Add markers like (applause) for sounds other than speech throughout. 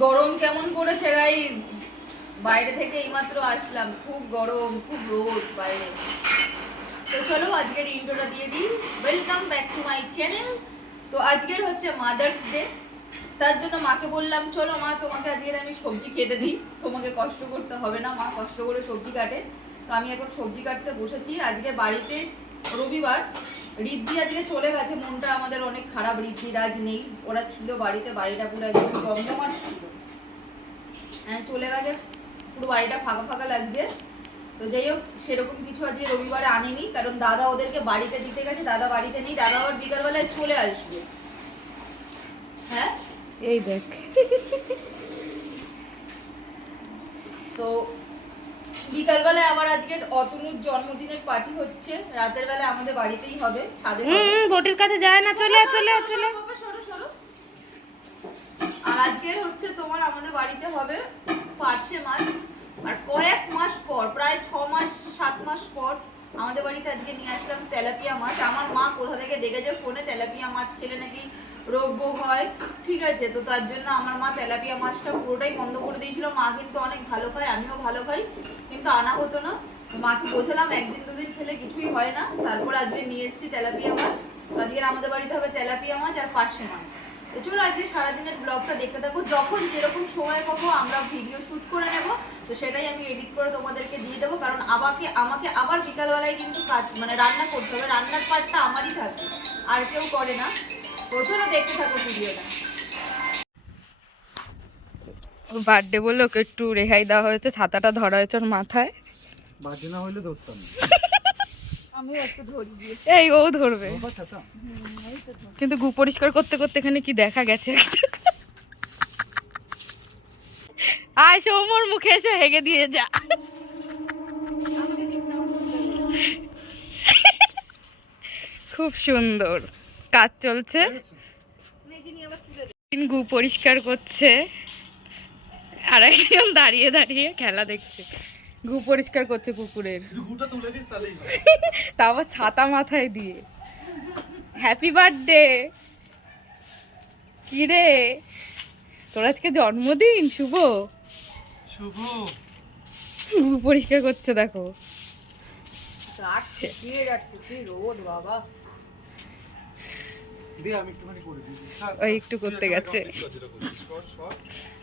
গরম কেমন পড়েছে গাইজ বাইরে থেকে এইমাত্র আসলাম। খুব গরম, খুব রোদ বাইরে। তো চলো আজকের ইন্ট্রোটা দিয়ে দিই। Welcome back to my channel তো আজকের হচ্ছে মাদার্স ডে তার জন্য মাকে বললাম, চলো মা, তোমাকে আজকের আমি সবজি কেটে দিই। তোমাকে কষ্ট করতে হবে না, মা কষ্ট করে সবজি কাটে। তো আমি এখন সবজি কাটতে বসেছি। আজকে বাড়িতে রবিবার রিদ্ধি আজকে চলে গেছে মনটা আমাদের অনেক খারাপ। রিদ্ধি রাজ নেই ওরা ছিল বাড়িতে বাড়িটা পুরো একদম জমজমাট ছিল। হ্যাঁ চলে গেছে পুরো বাড়িটা ফাঁকা ফাঁকা লাগছে। তো যাই হোক সেরকম কিছু আজকে রবিবারে আনিনি কারণ দাদা ওদেরকে বাড়িতে দিতে গেছে দাদা বাড়িতে নেই দাদা আবার বিকালবেলায় চলে আসবে। হ্যাঁ? এই দেখ। তো বিকালবেলায় আবার আজকে অতনুর জন্মদিনের পার্টি হচ্ছে। রাতের বেলায় আমাদের বাড়িতেই হবে ছাদে হুম বোটের কাছে যায় না চলে চলে চলে সরো, সরো। আর আজকে হচ্ছে তোমার আমাদের বাড়িতে হবে পার্শে মাছ আর কয়েক মাস পর প্রায় ছ মাস সাত মাস পর আমাদের বাড়িতে আজকে নিয়ে আসলাম তেলাপিয়া মাছ। আমার মা কোথা থেকে দেখেছে ফোনে তেলাপিয়া মাছ খেলে নাকি রোগ হয়। ঠিক আছে, তো তার জন্য আমার মা তেলাপিয়া মাছটা পুরোটাই বন্ধ করে দিয়েছিল। মা কিন্তু অনেক ভালো খায়, আমিও ভালো খাই, কিন্তু আনা হতো না। মাকে বোঝালাম, একদিন দুদিন খেলে কিছুই হয় না। তারপর আজকে নিয়ে এসেছি তেলাপিয়া মাছ। তো আজকে আমাদের বাড়িতে হবে তেলাপিয়া মাছ আর পার্শে মাছ। তো চলো আজকে সারাদিনের ব্লগটা দেখতে থাকো। যখন যেরকম সময় পাবো আমরা ভিডিও শুট করে নেব। তো সেটাই আমি এডিট করে তোমাদেরকে দিয়ে দেবো। কারণ আমাকে আমাকে আবার বিকালবেলায় কিন্তু কাজ মানে রান্না করতে হবে। রান্নার পার্টটা আমারই থাকে আর কেউ করে না। তো চলো দেখতে থাকো ভিডিওটা বার্থডে বলে ওকে একটু রেহাই দেওয়া হয়েছে। ছাতাটা ধরা হয়েছে ওর মাথায়। বাজে না হইলে ধরতাম। না। (laughs) আমিও একটু ধরি দিয়ে এই ও ধরবে। ছাতা? কিন্তু গু পরিষ্কার করতে করতে এখানে কি দেখা গেছে? আয় সৌমর মুখে এসে হেগে দিয়ে যা। খুব সুন্দর। কাজ চলছে। গু পরিষ্কার করছে। আর একজন দাঁড়িয়ে দাঁড়িয়ে খেলা দেখছে। গু পরিষ্কার করছে কুকুরের। একটু ঘুটা তুলে দিস তাহলেই। তা আবার ছাতা মাথায় দিয়ে। হ্যাপি বার্থডে কি রে তোর আজকে জন্মদিন শুভ? শুভ। পরিষ্কার করছে দেখো। করে ওই একটু করতে গেছে। (laughs)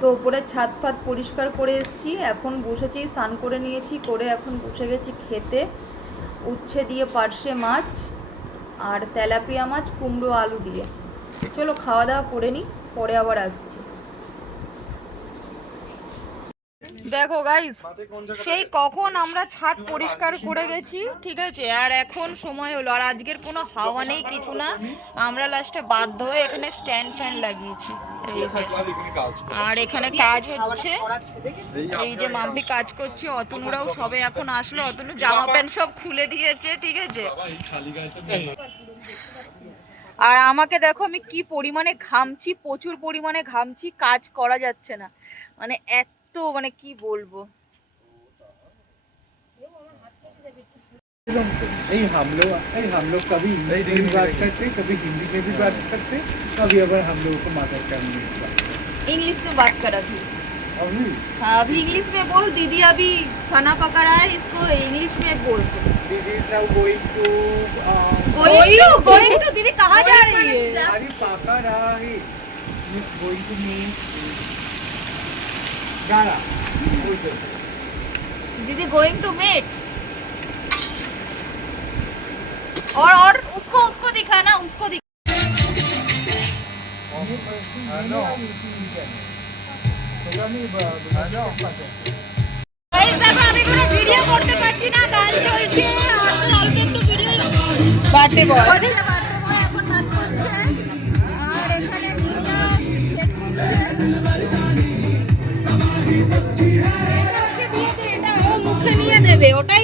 তো ওপরে ছাদ ফাদ পরিষ্কার করে এসেছি। এখন বসেছি, স্নান করে নিয়েছি, করে এখন বসে গেছি খেতে। উচ্ছে দিয়ে পার্শে মাছ আর তেলাপিয়া মাছ, কুমড়ো, আলু দিয়ে। চলো খাওয়া দাওয়া করে নিই, পরে আবার আসছি। দেখো গাইস জায়গাটা? সেই কখন আমরা ছাদ পরিষ্কার করে গেছি ঠিক আছে? আর এখন সময় হলো আর আজকের কোনো হাওয়া নেই কিছু না। আমরা লাস্টে বাধ্য হয়ে এখানে স্ট্যান্ড ফ্যান লাগিয়েছি। আর এখানে কাজ হচ্ছে। এই যে মাম্পি কাজ করছে অতনুরাও সবে এখন আসলো অতনু জামা প্যান্ট সব খুলে দিয়েছে ঠিক আছে? আর আমাকে দেখো আমি কি পরিমাণে ঘামছি প্রচুর পরিমাণে ঘামছি কাজ করা যাচ্ছে না। মানে এত মানে কি বলবো नहीं हम लोग नहीं हम लोग कभी इंग्लिश में भी बात करते कभी हिंदी में भी बात करते कभी अगर हम लोगों को मदर टंग में बात इंग्लिश में बात कर अभी अभी हाँ अभी इंग्लिश में बोल दीदी अभी खाना पका रहा है इसको इंग्लिश में बोल दीदी is now going to going to going to दीदी कहाँ जा रही है अरे पापा रहा है गोइंग टू मीन गारा दीदी गोइंग टू मेट और और उसको उसको दिखाना उसको दिखा हेलो हेलो গাইস দেখো আমি কোনো ভিডিও করতে পারছি না গান চলছে আর অল্প একটু ভিডিও বার্থডে বয় ওটাই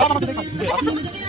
다른 사.